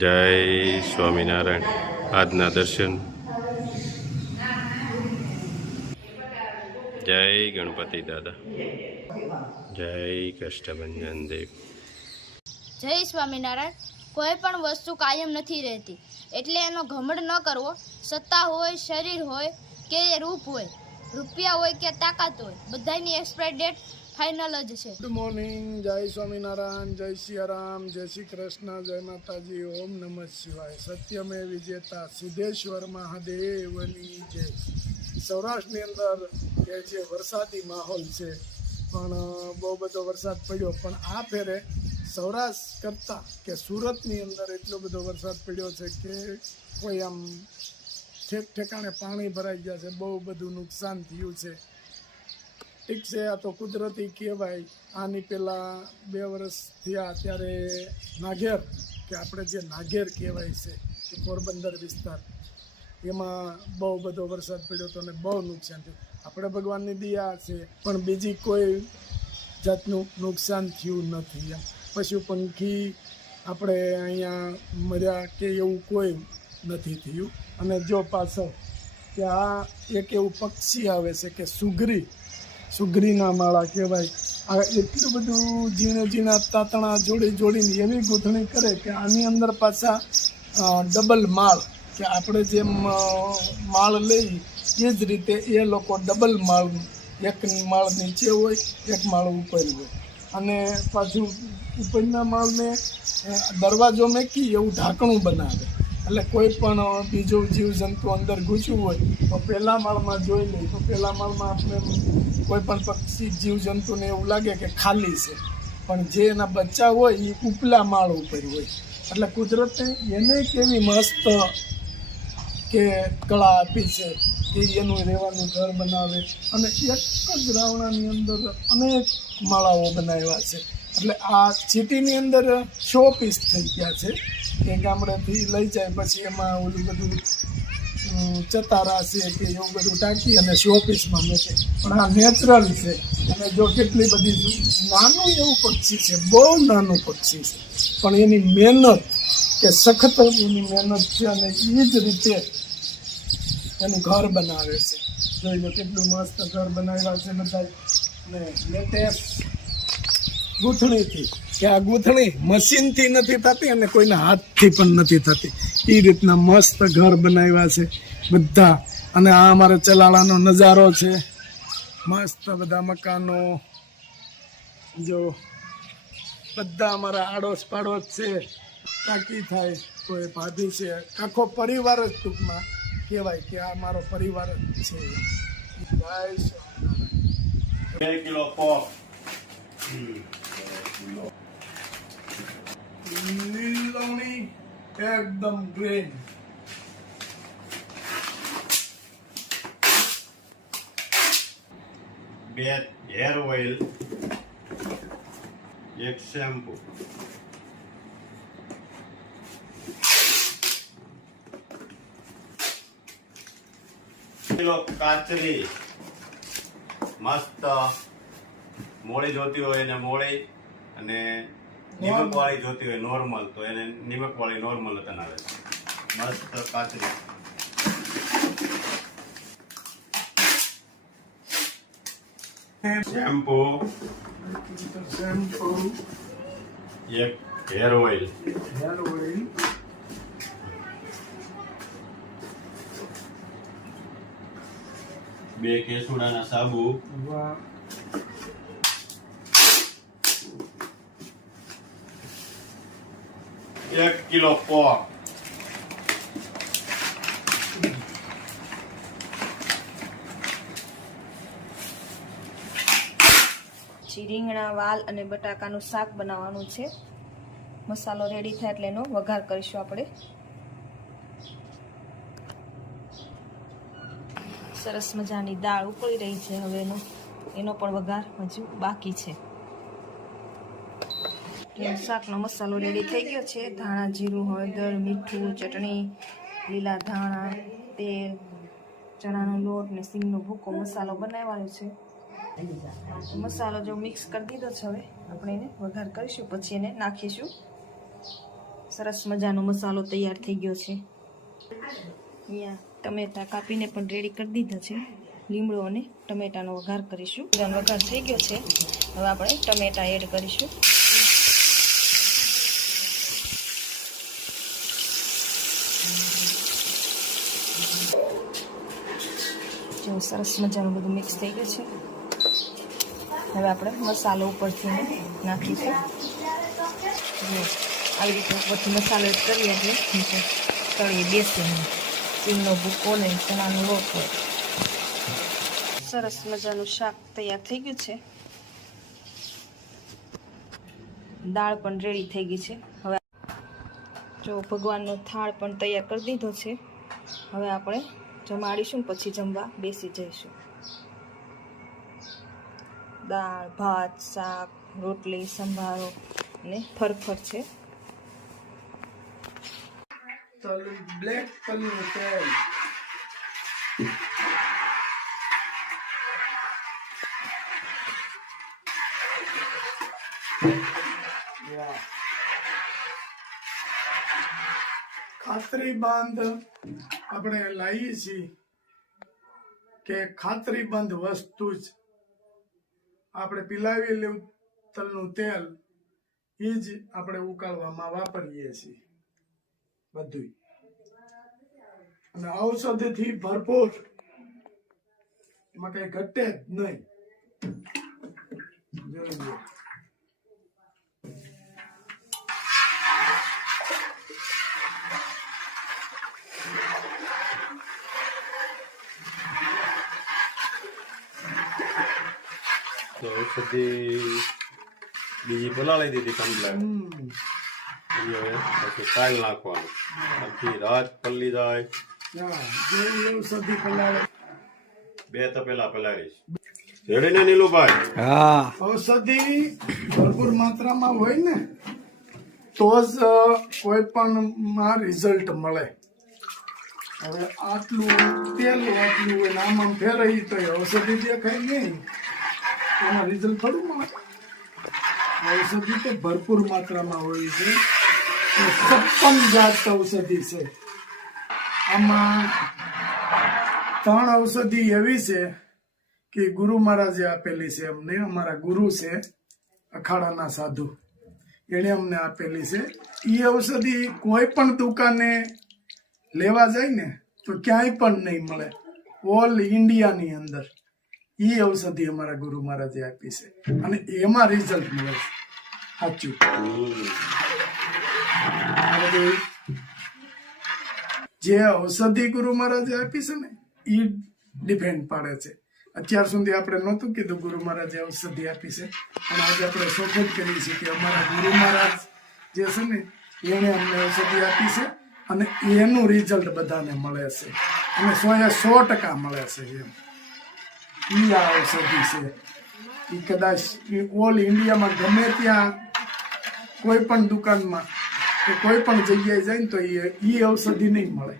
જય સ્વામિનારાયણ. આજના દર્શન. જય ગણપતિ દાદા. જય કષ્ટભંજન દેવ. જય સ્વામિનારાયણ. કોઈ પણ વસ્તુ કાયમ નથી રહેતી, એટલે એનો ઘમંડ ન કરવો. સત્તા હોય, શરીર હોય કે રૂપ હોય, રૂપિયા હોય કે તાકાત હોય, બધાની એક્સપાયર ડેટ ફાઇનલ જ છે. Good morning. જય સ્વામિનારાયણ, જય સિયારામ, જય શ્રી કૃષ્ણ, જય માતાજી, ઓમ નમઃ શિવાય. સત્યમે વિજેતા સિદ્ધેશ્વર મહાદેવની જય. સૌરાષ્ટ્રની અંદર કે જે વરસાદી માહોલ છે, પણ બહુ બધો વરસાદ પડ્યો, પણ આ ફેરે સૌરાષ્ટ્ર કરતાં કે સુરતની અંદર એટલો બધો વરસાદ પડ્યો છે કે કોઈ આમ ઠેકાણે પાણી ભરાઈ ગયા છે, બહુ બધું નુકસાન થયું છે. ઠીક છે, આ તો કુદરતી કહેવાય. આની પહેલાં 2 વર્ષ થયા ત્યારે નાગેર, કે આપણે જે નાગેર કહેવાય છે કે પોરબંદર વિસ્તાર, એમાં બહુ બધો વરસાદ પડ્યો હતો અને બહુ નુકસાન થયું. આપણે ભગવાનની દયા છે, પણ બીજી કોઈ જાતનું નુકસાન થયું નથી. એમ પશુ પંખી આપણે અહીંયા મર્યા કે એવું કોઈ નથી થયું. અને જો પાછળ કે આ એક એવું પક્ષી આવે છે કે સુગરીના માળા કહેવાય. આ એટલું બધું ઝીણા તાતણા જોડીને એવી ગૂંથણી કરે કે આની અંદર પાછા ડબલ માળ, કે આપણે જેમ માળ લઈ એ જ રીતે એ લોકો ડબલ માળ, એક માળ નીચે હોય, એક માળ ઉપર હોય, અને પાછું ઉપરના માળને દરવાજો મેકી એવું ઢાંકણું બનાવે. એટલે કોઈ પણ બીજું જીવજંતુ અંદર ઘૂસ્યું હોય તો પહેલા માળમાં જોઈ લે, તો પહેલા માળમાં આપણે કોઈ પણ પક્ષી જીવજંતુને એવું લાગે કે ખાલી છે, પણ જે એના બચ્ચા હોય એ ઉપલા માળ ઉપર હોય. એટલે કુદરતે એને કેવી મસ્ત કે કળા આપી છે કે એનું રહેવાનું ઘર બનાવે, અને એક જ રાવણાની અંદર અનેક માળાઓ બનાવ્યા છે. એટલે આ સિટીની અંદર શો પીસ થઈ ગયા છે કે ગામડેથી લઈ જાય પછી એમાં ઓલું બધું ચતારા છે કે એવું બધું ટાંકી અને શો પીસમાં મૂકે. પણ આ નેચરલ છે. અને જો કેટલી બધી નાનું એવું પક્ષી છે, બહુ નાનું પક્ષી છે, પણ એની મહેનત કે સખત એની મહેનત છે, અને એ જ રીતે એનું ઘર બનાવે છે. જોઈ લો કેટલું મસ્ત ઘર બનાવ્યા છે બધા. ને લેટેસ્ટ ગૂંથણીથી, કે આ ગૂંથણી મશીનથી નથી થતી અને કોઈના હાથથી પણ નથી થતી, એ રીતના મસ્ત ઘર બનાવ્યા છે બધા. અને આ અમારે ચલાળાનો નજારો છે, મસ્ત બધા મકાનો. જો બધા અમારા આડોશ પાડોશ છે, કાકી થાય, કોઈ ભાભી છે, આખો પરિવાર જ ટૂંકમાં કહેવાય કે આ મારો પરિવાર જ છે. જય સ્વામિનારાયણ. 2 કિલો પોક. લીલવણી એકદમ ગ્રીન. બે હેર ઓઇલ, એક શેમ્પુ, કિલો કાચરી. મસ્ત મોળી જોતી હોય એને મોળી, અને નિમક વાળી જોતી હોય નોર્મલ તો એને નિમક વાળી નોર્મલ બનાવે છે. મસ્ત કાચરી. શેમ્પુ, એક હેર ઓઇલ, હેર ઓઇલ, 2 કેસુડાના સાબુ, 1 કિલો પોક, રીંગણા, વાલ અને બટાકાનું શાક બનાવવાનું છે. મસાલો રેડી થાય એટલે એનો વઘાર કરીશું આપણે. સરસ મજાની દાળ ઉકળી રહી છે, હવે એનો પણ વઘાર હજુ બાકી છે. શાકનો મસાલો રેડી થઈ ગયો છે. ધાણા, જીરું, હળદર, મીઠું, ચટણી, લીલા ધાણા, તેલ, ચણાનો લોટ ને સિંગનો ભૂકો મસાલો બનાવવાનો છે. મસાલો જો મિક્સ કરી દીધો છે, હવે આપણે એને વઘાર કરીશું, પછી એને નાખીશું સરસ મજાનો મસાલો તૈયાર થઈ ગયો છે. અહીંયા ટમેટા કાપીને પણ રેડી કરી દીધા છે. લીમડો અને ટમેટાનો વઘાર કરીશું. વઘાર થઈ ગયો છે. હવે આપણે ટમેટા એડ કરીશું. જો સરસ મજાનું બધું મિક્સ થઈ ગયું છે. હવે આપણે મસાલો ઉપરથી નાખીશું. આવી રીતે ઉપરથી મસાલો એડ કરીએ એટલે નીચે તળીએ બેસે નહીં. સીમનો ભૂકો ને ચણાનો લોટ હોય. સરસ મજાનું શાક તૈયાર થઈ ગયું છે. દાળ પણ રેડી થઈ ગઈ છે. હવે જો ભગવાનનો થાળ પણ તૈયાર કરી દીધો છે. હવે આપણે જમાડીશું પછી જમવા બેસી જઈશું. દાળ ભાત શાક રોટલી સંભારો અને ફરફર છે. બ્લેક તલનું તેલ, ખાતરી બંધ આપણે લાવીએ છીએ કે ખાતરી બંધ વસ્તુ જ આપણે પીલાવેલું તલનું તેલ એ જ આપણે ઉકાળવામાં વાપરીએ છીએ બધું. અને ઔષધિથી ભરપૂર, એમાં કઈ ઘટે જ નહીં. જોઈએ તો ઔષધિ બીજી પલાળી દીધી કમ્પ્લેટ. પછી કાલ નાખવાનું. આખી રાત પલ્લી જાય. જે ઔષધિ પલાળે 2 તપેલા પલાળીશ. રેડીને નીલુભાઈ? ઔષધિ ભરપૂર માત્રામાં હોય ને તો જ કોઈ પણ માં રિઝલ્ટ મળે. હવે આટલું તેલ આટલું હોય આમ આમ ફેરવી તો ઔષધિ દેખાય નહીં, એમાં રિઝલ્ટ થોડું મળે. ઔષધિ તો ભરપૂર માત્રામાં હોય છે. 56 જાત ઔષધિ છે. આમાં 3 ઔષધિ એવી છે કે ગુરુ મહારાજે આપેલી છે અમને. અમારા ગુરુ છે અખાડાના સાધુ, એને અમને આપેલી છે. એ ઔષધિ કોઈ પણ દુકાને લેવા જાય ને તો ક્યાંય પણ નહીં મળે. ઓલ ઇન્ડિયાની અંદર એ ઔષધિ અમારા ગુરુ મહારાજે આપી છે અને એમાં રિઝલ્ટ મળે છે. સાચું. જે ઔષધિ ગુરુ મહારાજે આપી છે ને એ ડિપેન્ડ પાડે છે. અત્યાર સુધી આપણે નહોતું કીધું ગુરુ મહારાજે ઔષધિ આપી છે, પણ આજે આપણે શોખત કરીએ છીએ કે અમારા ગુરુ મહારાજ જે છે ને એને અમને ઔષધિ આપી છે અને એનું રિઝલ્ટ બધાને મળે છે અને 100% મળે છે. એમ આ ઔષધિ છે. એ કદાચ ઓલ ઇન્ડિયામાં ગમે ત્યાં કોઈ પણ દુકાનમાં કે કોઈ પણ જગ્યાએ જાય ને તો એ ઔષધિ નહીં મળે.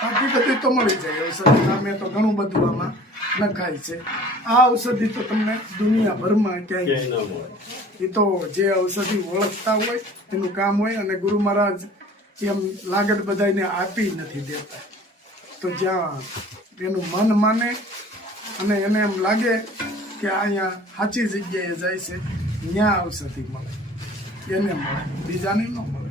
બાકી બધું તો મળી જાય. ઔષધિ નામે તો ઘણું બધું આમાં નખાય છે. આ ઔષધિ તો તમને દુનિયાભરમાં ક્યાંય ન મળે. એ તો જે ઔષધિ ઓળખતા હોય એનું કામ હોય. અને ગુરુ મહારાજ એમ લાગત બધાને આપી નથી દેતા. તો જ્યાં એનું મન માને અને એને એમ લાગે કે અહીંયા સાચી જગ્યાએ જાય છે, ત્યાં ઔષધિ મળે, એને મળે, બીજાને ન મળે.